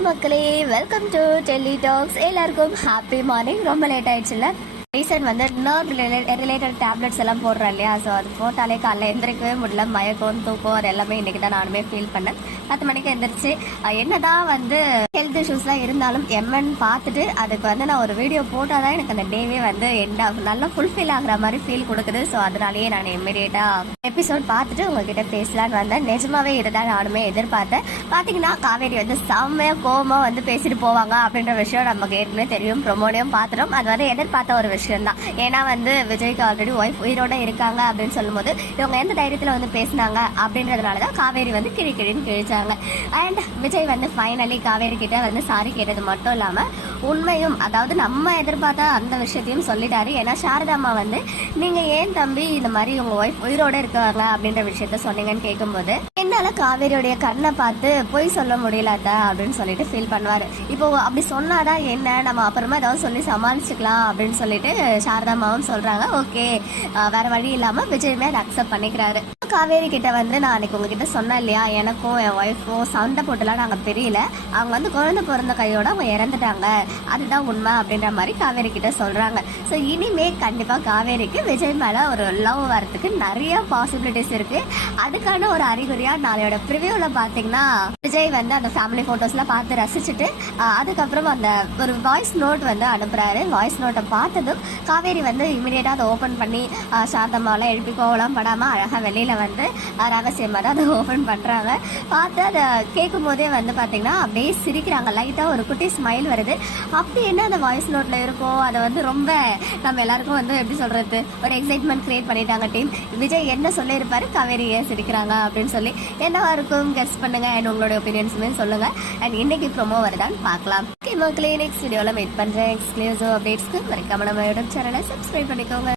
வணக்கம் மக்களே, welcome to Delhi tax. எல்லாருக்கும் ஹாப்பி மார்னிங். ரொம்ப லேட் ஆயிடுச்சுல்ல. ரீசன் வந்து நர்வ் ரிலேட்டட் டேப்லெட்ஸ் எல்லாம் போடுறேன் இல்லையா. ஸோ அது போட்டாலே காலைல எந்திரிக்கவே முடியல. மயக்கம் தூக்கம் அது எல்லாமே இன்னைக்கு தான் நானுமே ஃபீல் பண்ணேன். 10 மணிக்கு எந்திரிச்சு என்னதான் வந்து ஹெல்த் இஷ்யூஸ்லாம் இருந்தாலும் எம்என் பார்த்துட்டு அதுக்கு வந்து நான் ஒரு வீடியோ போட்டால் தான் எனக்கு அந்த டேவே வந்து எண்ட் ஆகும், நல்லா ஃபுல்ஃபில் ஆகிற மாதிரி ஃபீல் கொடுக்குது. ஸோ அதனாலேயே நான் இம்மிடியேட்டாக எபிசோட் பார்த்துட்டு உங்ககிட்ட பேசலான்னு வந்தேன். நிஜமாவே இதுதான் நானுமே எதிர்பார்த்தேன். பார்த்தீங்கன்னா காவேரி வந்து செம்மையாக கோபமாக வந்து பேசிட்டு போவாங்க அப்படின்ற விஷயம் நமக்கு ஏற்கனவே தெரியும். ப்ரொமோடையும் பார்த்துட்டோம். அது வந்து எதிர்பார்த்த ஒரு விஷயம் தான். ஏன்னா வந்து விஜய்க்கு ஆல்ரெடி ஒய்ஃப் உயிரோட இருக்காங்க அப்படின்னு சொல்லும்போது இவங்க எந்த தைரியத்தில் வந்து பேசினாங்க அப்படின்றதுனால தான் காவேரி வந்து கிழின்னு கிழிச்சாங்க. அண்ட் விஜய் வந்து ஃபைனலி காவேரி கிட்ட வந்து சாரி கேட்டது மட்டும் இல்லாமல் உண்மையும், அதாவது நம்ம எதிர்பார்த்த அந்த விஷயத்தையும் சொல்லிட்டாரு. ஏன்னா சாரதாம்மா வந்து நீங்க ஏன் தம்பி இந்த மாதிரி உங்க ஒய்ஃப் உயிரோட இருக்காங்க அப்படின்ற விஷயத்த சொன்னீங்கன்னு கேட்கும்போது என்னால காவேரியோடைய கண்ணை பார்த்து பொய் சொல்ல முடியலாத அப்படின்னு சொல்லிட்டு ஃபீல் பண்ணுவாரு. இப்போ அப்படி சொன்னாதான் என்ன, நம்ம அப்புறமா ஏதாவது சொல்லி சமாளிச்சுக்கலாம் அப்படின்னு சொல்லிட்டு சாரதாம்மாவும் சொல்றாங்க. ஓகே, வேற வழி இல்லாம விஜயுமே அதை அக்செப்ட் பண்ணிக்கிறாரு. காவேரி கிட்ட வந்து நான் அன்னைக்கு உங்ககிட்ட சொன்னேன் இல்லையா, எனக்கும் என் ஒய்ஃபும் சண்டை போட்டுலாம் நாங்கள் தெரியல, அவங்க வந்து குழந்தை பிறந்த கையோட அவங்க இறந்துட்டாங்க, அதுதான் உண்மை அப்படின்ற மாதிரி காவேரி கிட்ட சொல்றாங்க. ஸோ இனிமே கண்டிப்பா காவேரிக்கு விஜய் மேல ஒரு லவ் வரதுக்கு நிறைய பாசிபிலிட்டிஸ் இருக்கு. அதுக்கான ஒரு அறிகுறியா நாளையோட ப்ரிவியூல பாத்தீங்கன்னா விஜய் வந்து அந்த ஃபேமிலி போட்டோஸ்லாம் பார்த்து ரசிச்சுட்டு அதுக்கப்புறம் அந்த ஒரு வாய்ஸ் நோட் வந்து அனுப்புறாரு. வாய்ஸ் நோட்டை பார்த்ததும் காவேரி வந்து இமிடியேட்டா அதை ஓபன் பண்ணி சாந்தம்மாவெல்லாம் எழுப்பி கோவலாம் படாம அழகா வெளியில வந்து ரகசியமா தான் அதை ஓபன் பண்றாங்க. பார்த்து அதை கேட்கும் போதே வந்து பாத்தீங்கன்னா அப்படியே சிரிக்கிறாங்க. லைட்டா ஒரு குட்டி ஸ்மைல் வருது. அப்படி என்ன அந்த வாய்ஸ் நோட்ல இருக்கும், அதை வந்து ரொம்ப நம்ம எல்லாருக்கும் வந்து எப்படி சொல்றது ஒரு எக்ஸைட்மெண்ட் கிரியேட் பண்ணிட்டாங்க டீம். விஜய் என்ன சொல்லியிருப்பாரு, காவேரி ஏன் சிரிக்கிறாங்க அப்படின்னு சொல்லி என்னவா இருக்கும் கெஸ் பண்ணுங்க. அண்ட் உங்களோட ஒப்பீனியன்ஸுமே சொல்லுங்க. அண்ட் இன்னைக்கு ப்ரோமோ வருதான்னு பார்க்கலாம். மக்களே, நெக்ஸ்ட் வீடியோல மீட் பண்றேன். எக்ஸ்க்ளூசிவ் அப்டேட்ஸ்க்கு மறக்காம நம்ம யூடியூப் சேனலை சப்ஸ்கிரைப் பண்ணிக்கோங்க.